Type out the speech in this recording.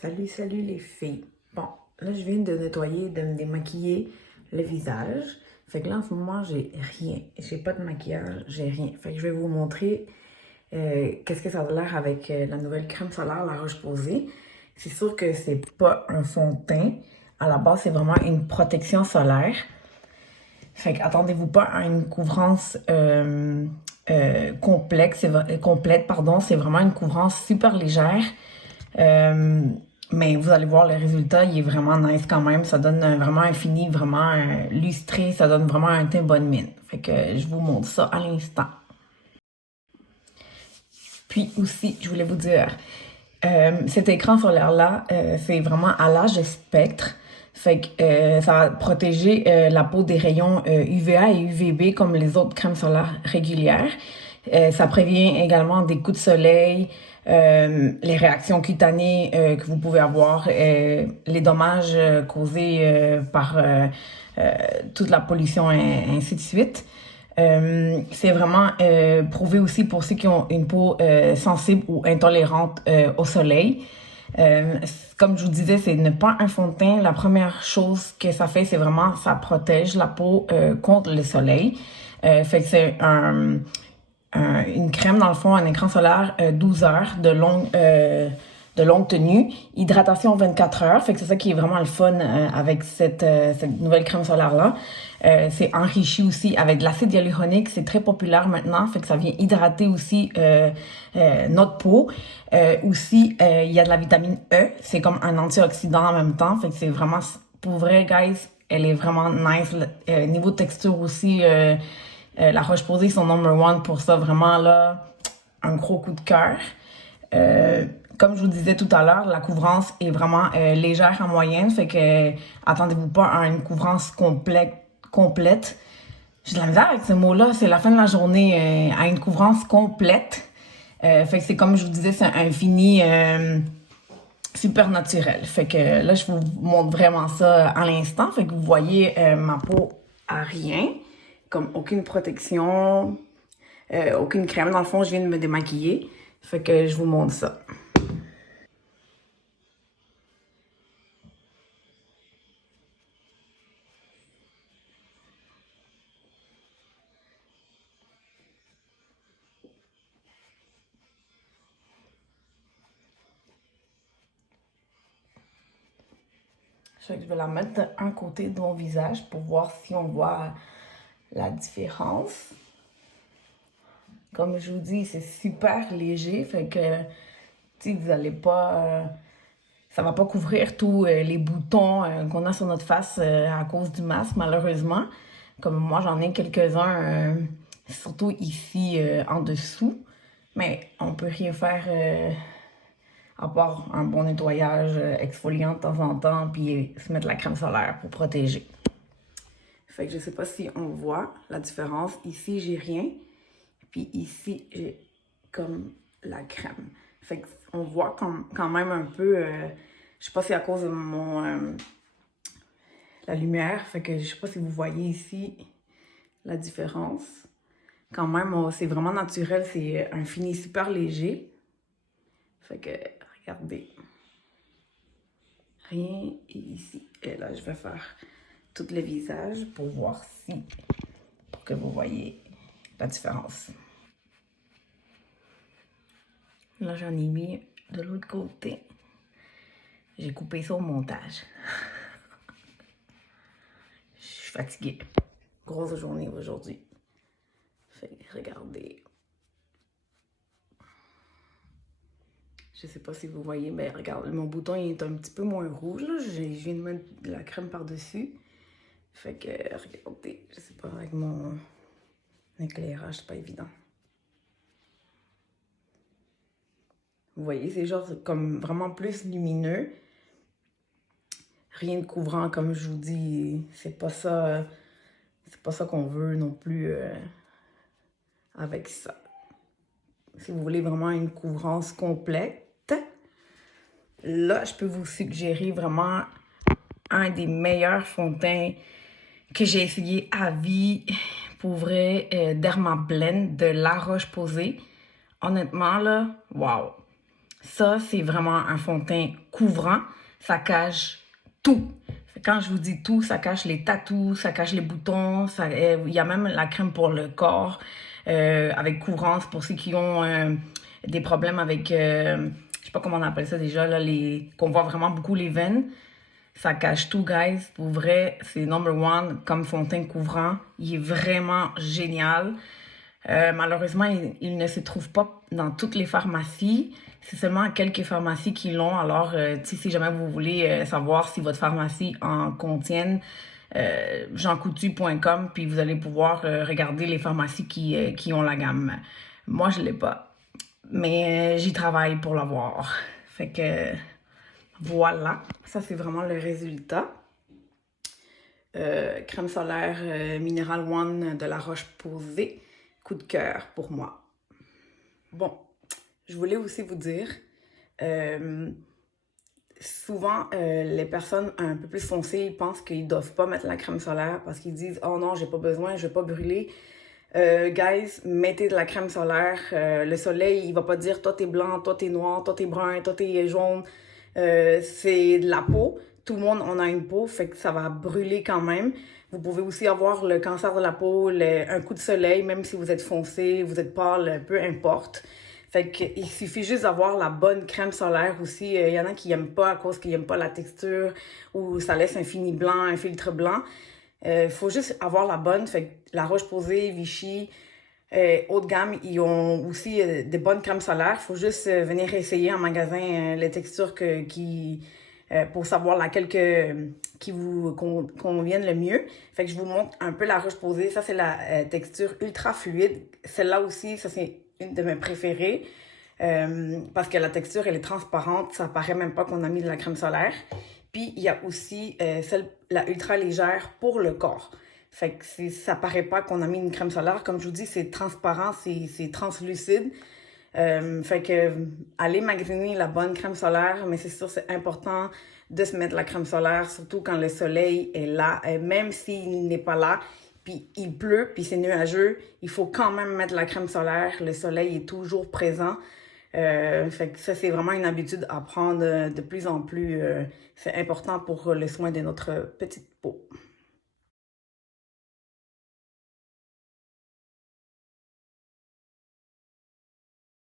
Salut les filles. Bon, là je viens de nettoyer, de me démaquiller le visage. Fait que là en ce moment j'ai rien. J'ai pas de maquillage, j'ai rien. Fait que je vais vous montrer qu'est-ce que ça a l'air avec la nouvelle crème solaire La Roche-Posay. C'est sûr que c'est pas un fond de teint. À la base c'est vraiment une protection solaire. Fait que attendez-vous pas à une couvrance complète, pardon. C'est vraiment une couvrance super légère. Mais vous allez voir, le résultat, il est vraiment nice quand même. Ça donne vraiment un fini, vraiment lustré. Ça donne vraiment un teint bonne mine. Fait que je vous montre ça à l'instant. Puis aussi, je voulais vous dire, cet écran solaire-là, c'est vraiment à l'âge spectre. Fait que ça va protéger la peau des rayons UVA et UVB comme les autres crèmes solaires régulières. Ça prévient également des coups de soleil, les réactions cutanées que vous pouvez avoir, les dommages causés par toute la pollution et ainsi de suite. C'est vraiment prouvé aussi pour ceux qui ont une peau sensible ou intolérante au soleil. Comme je vous disais, c'est ne pas un fond de teint. La première chose que ça fait, c'est vraiment ça protège la peau contre le soleil. Fait que c'est une crème, dans le fond, un écran solaire 12 heures de longue tenue. Hydratation 24 heures. Fait que c'est ça qui est vraiment le fun avec cette nouvelle crème solaire-là. C'est enrichi aussi avec de l'acide hyaluronique. C'est très populaire maintenant. Fait que ça vient hydrater aussi notre peau. Aussi, il y a de la vitamine E. C'est comme un antioxydant en même temps. Fait que c'est vraiment, pour vrai, guys, elle est vraiment nice. Niveau texture aussi, La Roche-Posay, son number one pour ça. Vraiment, là, un gros coup de cœur. Comme je vous disais tout à l'heure, la couvrance est vraiment légère en moyenne. Fait que attendez-vous pas à une couvrance complète. J'ai de la misère avec ce mot-là. C'est la fin de la journée à une couvrance complète. Fait que c'est comme je vous disais, c'est un fini super naturel. Fait que là, je vous montre vraiment ça à l'instant. Fait que vous voyez ma peau à rien. Comme aucune protection, aucune crème. Dans le fond, je viens de me démaquiller. Fait que je vous montre ça. Fait que je vais la mettre un côté de mon visage pour voir si on voit la différence. Comme je vous dis, c'est super léger, fait que vous allez pas, ça va pas couvrir tous les boutons qu'on a sur notre face à cause du masque, malheureusement. Comme moi, j'en ai quelques-uns, surtout ici en dessous. Mais on peut rien faire à part un bon nettoyage exfoliant de temps en temps, puis se mettre la crème solaire pour protéger. Fait que je sais pas si on voit la différence. Ici, j'ai rien. Puis ici, j'ai comme la crème. Fait qu'on voit quand même un peu... je sais pas si c'est à cause de la lumière. Fait que je sais pas si vous voyez ici la différence. Quand même, c'est vraiment naturel. C'est un fini super léger. Fait que, regardez. Rien ici. Et là, je vais faire tout le visage pour voir si... pour que vous voyez la différence. Là, j'en ai mis de l'autre côté. J'ai coupé ça au montage. Je suis fatiguée. Grosse journée aujourd'hui. Fait que regardez. Je sais pas si vous voyez, mais regardez, mon bouton il est un petit peu moins rouge. Là. Je viens de mettre de la crème par-dessus. Fait que regardez, je sais pas, avec mon éclairage, c'est pas évident. Vous voyez, c'est genre comme vraiment plus lumineux. Rien de couvrant, comme je vous dis. C'est pas ça qu'on veut non plus avec ça. Si vous voulez vraiment une couvrance complète, là, je peux vous suggérer vraiment un des meilleurs fonds de teint que j'ai essayé à vie. Pour vrai, Dermablend de La Roche-Posay. Honnêtement, là, wow! Ça, c'est vraiment un fond de teint couvrant. Ça cache tout. Quand je vous dis tout, ça cache les tatous, ça cache les boutons, il y a même la crème pour le corps avec couvrance pour ceux qui ont des problèmes avec, je sais pas comment on appelle ça déjà, là, qu'on voit vraiment beaucoup les veines. Ça cache tout, guys. Pour vrai, c'est number one comme fond de teint couvrant. Il est vraiment génial. Malheureusement, il ne se trouve pas dans toutes les pharmacies. C'est seulement quelques pharmacies qui l'ont. Alors, si jamais vous voulez savoir si votre pharmacie en contienne, jeancoutu.com, puis vous allez pouvoir regarder les pharmacies qui ont la gamme. Moi, je l'ai pas, mais j'y travaille pour l'avoir. Fait que voilà, ça c'est vraiment le résultat. Crème solaire Mineral One de La Roche-Posay. Coup de cœur pour moi. Bon, je voulais aussi vous dire, souvent les personnes un peu plus foncées pensent qu'ils doivent pas mettre la crème solaire parce qu'ils disent « Oh non, j'ai pas besoin, je vais pas brûler ». Guys, mettez de la crème solaire. Le soleil, il va pas dire « Toi t'es blanc, toi t'es noir, toi t'es brun, toi t'es jaune ». C'est de la peau. Tout le monde en a une peau, fait que ça va brûler quand même. Vous pouvez aussi avoir le cancer de la peau, un coup de soleil, même si vous êtes foncé, vous êtes pâle, peu importe. Fait que il suffit juste d'avoir la bonne crème solaire aussi. Il y en a qui aiment pas à cause qu'ils aiment pas la texture ou ça laisse un fini blanc, un filtre blanc. Faut juste avoir la bonne. Fait que La Roche-Posay, Vichy, haut de gamme, ils ont aussi des bonnes crèmes solaires. Faut juste venir essayer en magasin les textures pour savoir laquelle qui vous convienne le mieux. Fait que je vous montre un peu La Roche-Posay. Ça, c'est la texture ultra fluide. Celle-là aussi, ça, c'est une de mes préférées. Parce que la texture, elle est transparente. Ça paraît même pas qu'on a mis de la crème solaire. Puis, il y a aussi la ultra légère pour le corps. Fait que ça paraît pas qu'on a mis une crème solaire. Comme je vous dis, c'est transparent, c'est translucide. Fait que allez magasiner la bonne crème solaire, mais c'est sûr, c'est important de se mettre la crème solaire, surtout quand le soleil est là. Même s'il n'est pas là, puis il pleut, puis c'est nuageux, il faut quand même mettre la crème solaire. Le soleil est toujours présent. Fait que ça, c'est vraiment une habitude à prendre de plus en plus. C'est important pour le soin de notre petite peau.